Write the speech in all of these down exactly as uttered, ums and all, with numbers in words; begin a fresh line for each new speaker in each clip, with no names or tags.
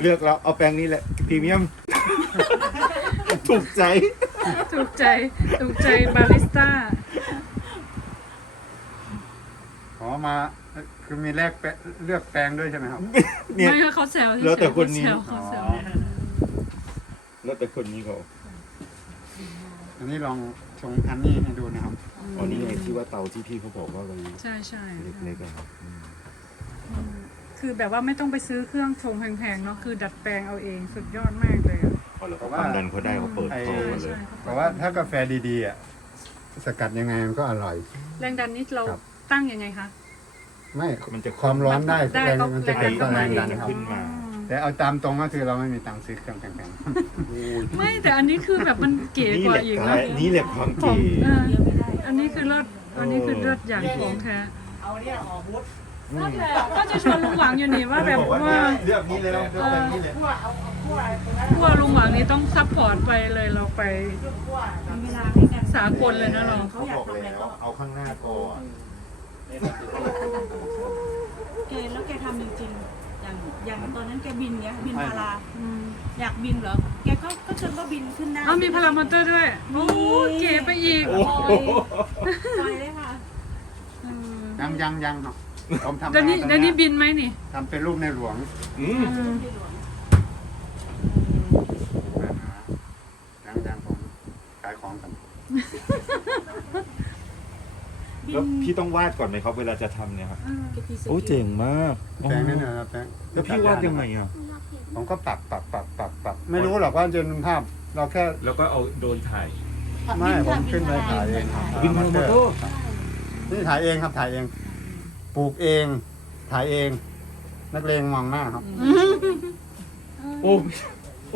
เลือกแล้วเอาแปรงนี้แหละพรีเมียมถูกใจ
ถูกใจถูกใจบาริสต้า
ขอมาคือมีแลกแปะเลือกแปลงด้วยใช่ไหมครับ
เนี่ย
ไม่เขาแซวเฉยๆ
แล้วแต่คนนี้
เขาแซว
แล้วแต่คนนี้เขา
อันนี้ลองชงฮันนี่ให้ดูนะครับ
อ๋อนี่ไงที่ว่าเตาที่พี่เขาบอกว่ามัน
ใช่ใช่
เล็กๆอะครับ
คือแบบว่าไม่ต้องไปซื้อเครื่องชงแพงๆเนาะคือดัดแปลงเอาเองสุดยอดมากเลยอะ
พอเราความดันเขาได้เขาเปิด
ไอ้
โตมาเลย
เพราะว่าถ้ากาแฟดีๆอ่ะสกัดยังไงมันก็อร่อย
แรงดันนี้เรา
ครับ
ตั้งยังไงคะ
ไม่
มันจะ
ความร้อนได้
ได้
แรง
ก็
มันจะเกิด
แรงดัน
แรงดัน
จะ
ครับ
ขึ้นมา
แต่เอาตามตรงก็คือเราไม่มีตังค์ซื้อเครื่องแพง
ไม่แต่อันนี้คือแบบมันเก๋กว่าอีก
นี่
นะ
แหละนี่แหละความ
ของ
เก๋
เอออันนี้คือเลิศอันนี้คือเลิศอย่างของแท้
เอาเนี่ยออกวุฒิ
นั่นแหละก็จะชวนลุงหวังอยู่นี่ว่าแบบว่า
เลือกนี้เลยเลือกแบบนี้เลย
ขั้วเอาเอาขั้วตรงนั้น
พวกลุงหวังนี้ต้องซัพพอร์ตไปเลยเราไป
ขั้ว
มีเวลาให้กัน
สากลเลยนะเรา
เขาอยากทำอะไรก็
เอาข้างหน้าก่อน
แกแล้วแกทำจริงๆอย่างอย่างตอนนั้นแกบินเนี้ยบินพารา
อืม
อยากบินเหรอแกก็ก็จนก็บินขึ้นได้
อ้าวมีพารามอเตอร์ด้วยโอ้เก๋ไปอีก
โอ้โห
ปล่อยเลยค่ะ
อืม
ๆยังยังยังเนาะผมทำ
เดี๋ยวนี้
มาตอ
เดี๋ยวนี้บินไหมนี่
ทำเป็นรูปในหลวง
อืม
อืม
ยังยังผมขายของกัน
แล้วพี่ต้องวาดก่อนไหมครับเวลาจะทำเนี่ยครับ
แกตีส
โอ้เจ๋งมาก
แปลงนั่นนะครับแปลง
แล้วพี่วาดยังไงอ่ะ
ผมก็ปรับปรับปรับปรับปรับไม่รู้หรอกว่าจะเป็นภาพเราแค่
แล้วก็เอาโดนถ่าย
ไม่ผมขึ้นไปถ่ายเองครับ
บินมาโมโต้
นี่ถ่ายเองครับถ่ายเอง ปลูกเอง ถ่ายเอง นักเลงมองหน้าครับ
โอ้โอ้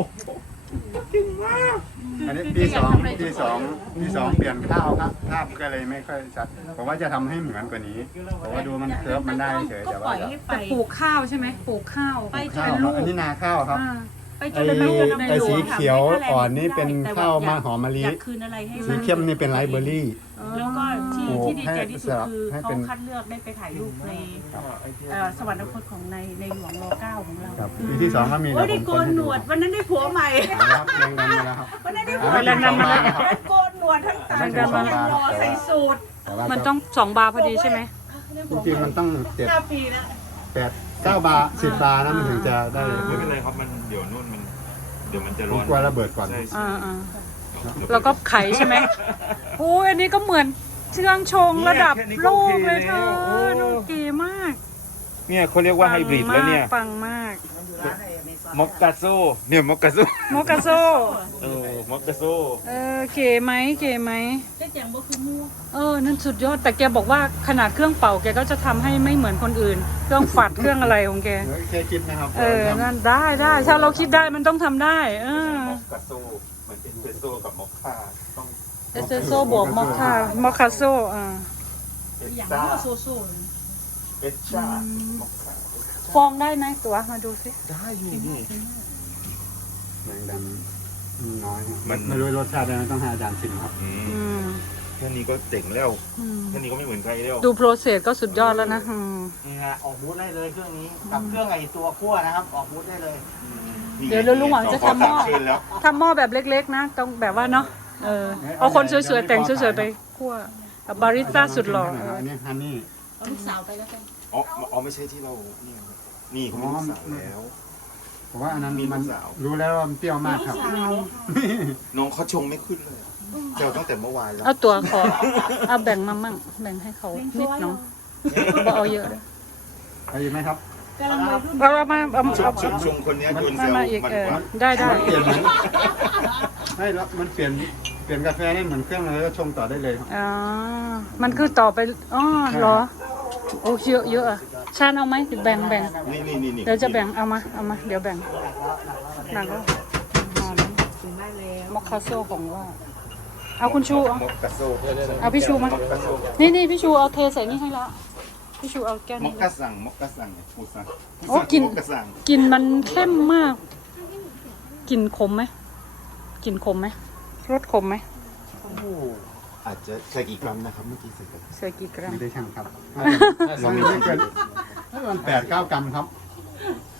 อันนี้ปีสองปีสองปีสองเปลี่ยนข้าวครับภาพก็เลยไม่ค่อยชัดผมว่าจะทำให้เหมือนกว่านี้ผมว่าดูมันเคิร์ฟมันได้เฉย
ก็
แต่
ปล่
ว่า
อยให้ไป
แต่ปลูกข้าวใช่ไหมปลูกข้าว
ไปจ
ข้าวน ครับอันนี้นาข้าวครับ
อ่า
ไปจ
ไอ้
นเป็นจน
ไอ้สีเขียวอ่อนนี่เป็น
แต่ว่
ข้าวมะ
อยก
หอมมะลิ
อยากคืนอะไรให้
สีเข้มนี่เป็นไรซ์เบอร์รี่
แล้วก็ที่
โอ้
ที่ดีใจที่สุด
ให้
คือ
ให้
เขา
เป็น
คัดเลือกได้ไปถ่ายรูปในเอ่อสวรรคตของในในหลวงรเก้าของเรา
ครับปีที่สองก็มี
โอ้ยได้โกนหนวดวันนั้นได้ผัวใหม่
ครับแรงดันมาแล้วครับ
วันนั้นได้ผัว
ไม่
ใหม่
ถึงสองบาทค
ทั้
รับ
งโกนหนวดทั้งตา
ไม่ถึงสองบาท
รอใส่สูตร
แต่ว่า
มันต้องสองบาร์พอดีใช่ไหม
จริงๆมันต้องเจ็ด
ห้าปีแล้ว
แปดเก้าบาทสิบบาทนะมันถึงจะได้
ไม่เป็นไรครับมันเดี๋ยวนู่นมันเดี๋ยวมันจะ
ผ
ร้
ม
อน
กลัวระเบิดก่อน
ใช่ใช่
อ่าอ่าแล้วก็ไขใช่ไหมโอ้ยอันนี้ก็เหมือนเครื่องชงระดับโลกเลยเธอดูเก๋มาก
เนี่ยเขาเรียกว่าไฮบริดแล้วเนี่ย
ปังมาก
มอกกาโซเนี่ยมอกกาโซ
โมกาโซ
เออมอกกาโซ
เออเก๋ไหมเก๋ไหม
ได้แจงบ่คือมู่
เออนั่นสุดยอดแต่แกบอกว่าขนาดเครื่องเป่าแกก็จะทำให้ไม่เหมือนคนอื่น เครื่องฝัดเครื่องอะไรของแก
แค่คิดนะครับ
เออนั่นได้ได้ถ้าเราคิดได้มันต้องทำได้เออ
มอกกาโซเหมือนเอสเปรสโซกับมอคค่าต้อง
เอสเปรสโซ่บวกมอคค่ามอคคาโซอ่า
เอส
อย่าง
ซ่า
นี้ก็โซโซ่
เอสซ่ามอคค่า
ฟองได้ไหมตัวมาดูสิ
ได้อยู่นี่
แรงดันน้อยครับ
มัน
ไม่รู้รสชาติอะไรต้องให้อาจารย์ชิมครับ
อื
อื
ม
ม
แค่นี้ก็เจ๋งแล้ว
อืม
แค่นี้ก็ไม่เหมือนใครแล้ว
ดูโปรเซสก็สุดยอดแล้วนะอืม
นี่ฮะออกบูธได้เลยเครื่องนี้กับเครื่องไอตัวขั้วนะครับ ออกบูธได้เลย
เดี๋ยวลุงหวังจะทำหม้อ
เชิญแล้ว
ทำหม้อแบบเล็กๆนะต้องแบบว่าเนาะเออเอาคนสวยๆแต่งสวยๆไปคั่วกับบาริสต้าสุดหล่อเออ
อันนี้ฮันนี่
เอาลูกสาวไปแล้วกัน
อ๋ออ๋อไม่ใช่ที่เรานี่ครับนี่เขาไม่ลูกสาวแล้ว
ผมว่าอันนั้น
มี
มัน
ลูกสาว
รู้แล้วว่ามันเปรี้ยวมากครับ
น้องเขาชงไม่ขึ้นเลยเจ้าตั้งแต่เมื่อวานแล้ว
เอาตัวขอเอาแบ่งมามั่งแบ่งให้เขานิดเนาะบ่เอาเยอะเลย
เอาอีกไหมครับ
กำลังวัยรุ่น
เอามาเอามา
ช
เอา
งชงชงคนเนี้ยโดนแซ
มาว มาอีก
มัน
เออ
ว่า
ได้ได้
มันเปลี่ยนเหมือนไม่แล้วมันเปลี่ยนเปลี่ยนกาแฟได้เหมือนเครื่องเลยแล้วชงต่อได้เลยครับ
อ๋อมันคือต่อไปอ๋อเหรอโอ้เยอะเยอะอะชาญเอาไหมแบ่งแบ่ง
นี่นี่นี่นี่
เดี๋ยวจะแบ่งเอามาเอามาเดี๋ยวแบ่งหนักแล้วหอม
ถึงได้แล้ว
มอคคาโซของว่าเอาคุณชูเอา
มอกกาโซ
เอาพี่ชูมา
มอกกาโซ
นี่นี่พี่ชูเอาเทใส่นี่ให้แล้วพี่ชูเอาแก้ว
มอ
นี้
กกาสั่งมอกกาสั่งเนี่ยปูสั่ง
โอ้กิน
มอกกาสั่ง
กลิ่นมันเข้มมากกลิ่นขมไหมกลิ่นขมไหมรสขมไหม
อาจจะใส่กี่กรัมนะครับเมื่อกี้ใส่กี่
ใส่กี่กรัม
ไม่ได้ช่างครับเราไม่เกินถ้ามันแปดเก้ากรัมครับ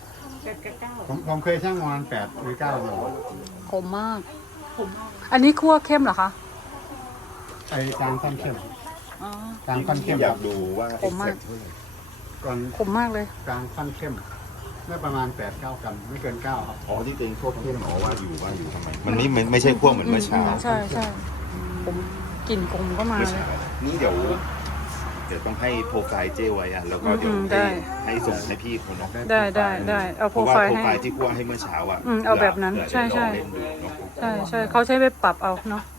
ผมผมเคยช่างประมาณแปดหรือเก้าโล
ขมมาก อันนี้คั่วเข้มเหรอคะ
ไอ้กลางค่อนเข้ม
อ๋อ
กลางค่อนเข้ม
อยากดูว่า
ผมมาก
exact เท่าไหร่
ก่อน
ขมมากเลย
กลางค่อนเข้มได้ประมาณแปดเก้ากรัมไม่เกินเก้าครับ
อ๋อที่ตัวเองควบเข้มอ๋อว่าอยู่ว่าอยู่ทำไมมันไม่ไม่ใช่คั่วเหมือนเมื่อเช้า
ใช่ใช่ผมกลิ่นกลมก็มา
เมื่อ
เลย
เช้านี่เดี๋ยวเดี๋ยวต้องให้โปรไฟล์เจ้ไว้อะแล้วก็เดี๋ยว
อืมได้
ให้ให้ส่งให้พี่คนเนาะ
ได้ได้ได้เอา
เพ
โปร
ราะว่า
ไฟล์
โปร
ให้
ไฟล์ที่คั่วให้เมื่อเช้าอะ
อืมเอาแบบนั้น
ผื่
ใช่ใช่
ได้ลองเล่นดูเนาะ
ใช่ใช่เขาใช้ไปปรับเอาเนาะ